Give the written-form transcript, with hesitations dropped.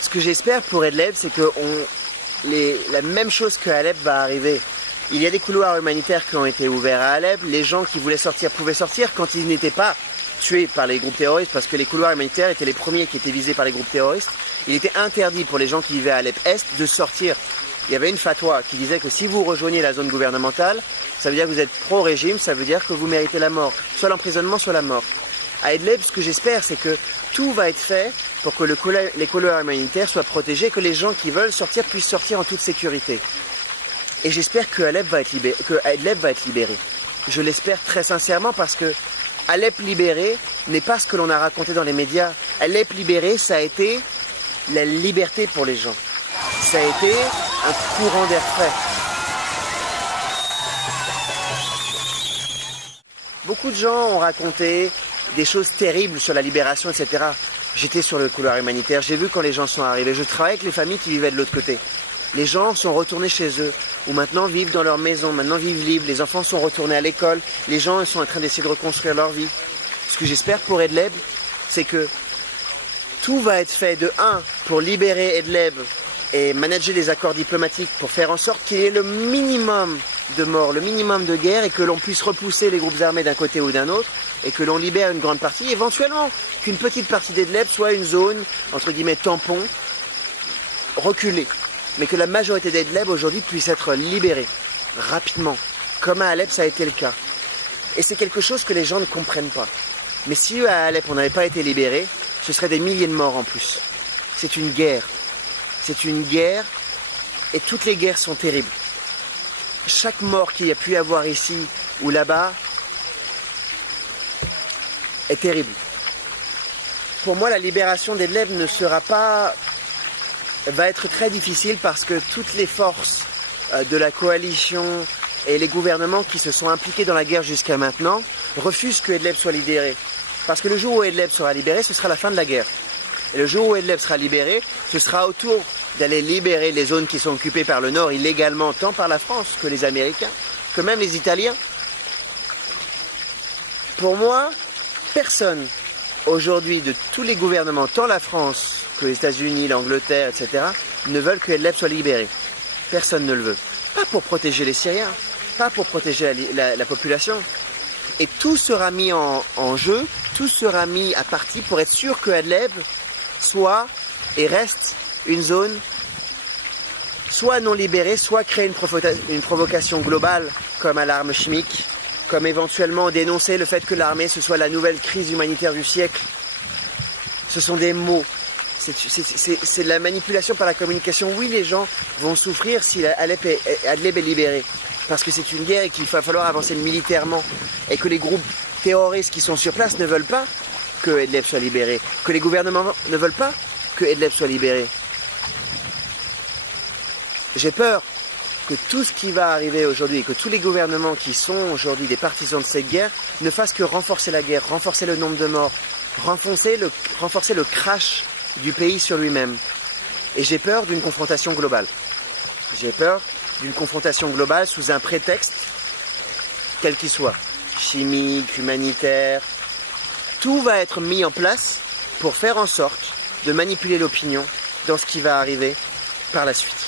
Ce que j'espère pour Idlib, c'est que la même chose qu'à Alep va arriver. Il y a des couloirs humanitaires qui ont été ouverts à Alep. Les gens qui voulaient sortir pouvaient sortir quand ils n'étaient pas tués par les groupes terroristes, parce que les couloirs humanitaires étaient les premiers qui étaient visés par les groupes terroristes. Il était interdit pour les gens qui vivaient à Alep Est de sortir. Il y avait une fatwa qui disait que si vous rejoignez la zone gouvernementale, ça veut dire que vous êtes pro-régime, ça veut dire que vous méritez la mort, soit l'emprisonnement, soit la mort. À Idlib, ce que j'espère, c'est que tout va être fait pour que les couloirs humanitaires soient protégés, que les gens qui veulent sortir puissent sortir en toute sécurité. Et j'espère que Idlib va être libéré. Je l'espère très sincèrement parce que Alep libéré n'est pas ce que l'on a raconté dans les médias. Alep libéré, ça a été la liberté pour les gens. Ça a été un courant d'air frais. Beaucoup de gens ont raconté des choses terribles sur la libération, etc. J'étais sur le couloir humanitaire, j'ai vu quand les gens sont arrivés. Je travaille avec les familles qui vivaient de l'autre côté. Les gens sont retournés chez eux, ou maintenant vivent dans leur maison, maintenant vivent libres. Les enfants sont retournés à l'école, les gens sont en train d'essayer de reconstruire leur vie. Ce que j'espère pour Idlib, c'est que tout va être fait de 1 pour libérer Idlib et manager les accords diplomatiques pour faire en sorte qu'il y ait le minimum de morts, le minimum de guerre et que l'on puisse repousser les groupes armés d'un côté ou d'un autre et que l'on libère une grande partie, éventuellement qu'une petite partie d'Idlib soit une zone, entre guillemets, tampon, reculée. Mais que la majorité d'Idlib aujourd'hui puisse être libérée rapidement, comme à Alep ça a été le cas. Et c'est quelque chose que les gens ne comprennent pas. Mais si à Alep on n'avait pas été libéré, ce serait des milliers de morts en plus. C'est une guerre. C'est une guerre et toutes les guerres sont terribles. Chaque mort qu'il y a pu y avoir ici ou là-bas est terrible. Pour moi, la libération d'Idlib va être très difficile parce que toutes les forces de la coalition et les gouvernements qui se sont impliqués dans la guerre jusqu'à maintenant refusent que Idlib soit libéré. Parce que le jour où Idlib sera libéré, ce sera la fin de la guerre. Et le jour où Idlib sera libéré, ce sera au tour d'aller libérer les zones qui sont occupées par le Nord illégalement, tant par la France que les Américains, que même les Italiens. Pour moi, personne aujourd'hui de tous les gouvernements, tant la France que les États-Unis, l'Angleterre, etc., ne veulent que Idlib soit libéré. Personne ne le veut. Pas pour protéger les Syriens, pas pour protéger la population. Et tout sera mis en jeu, tout sera mis à partie pour être sûr que Idlib soit et reste une zone soit non libérée, soit créer une provocation globale comme à l'arme chimique, comme éventuellement dénoncer le fait que l'armée ce soit la nouvelle crise humanitaire du siècle. Ce sont des mots. C'est de la manipulation par la communication. Oui, les gens vont souffrir si Idlib est libéré. Parce que c'est une guerre et qu'il va falloir avancer militairement. Et que les groupes terroristes qui sont sur place ne veulent pas que Idlib soit libéré. Que les gouvernements ne veulent pas que Idlib soit libéré. J'ai peur que tout ce qui va arriver aujourd'hui et que tous les gouvernements qui sont aujourd'hui des partisans de cette guerre ne fassent que renforcer la guerre, renforcer le nombre de morts, renforcer le crash du pays sur lui-même. Et j'ai peur d'une confrontation globale. J'ai peur d'une confrontation globale sous un prétexte, quel qu'il soit, chimique, humanitaire. Tout va être mis en place pour faire en sorte de manipuler l'opinion dans ce qui va arriver par la suite.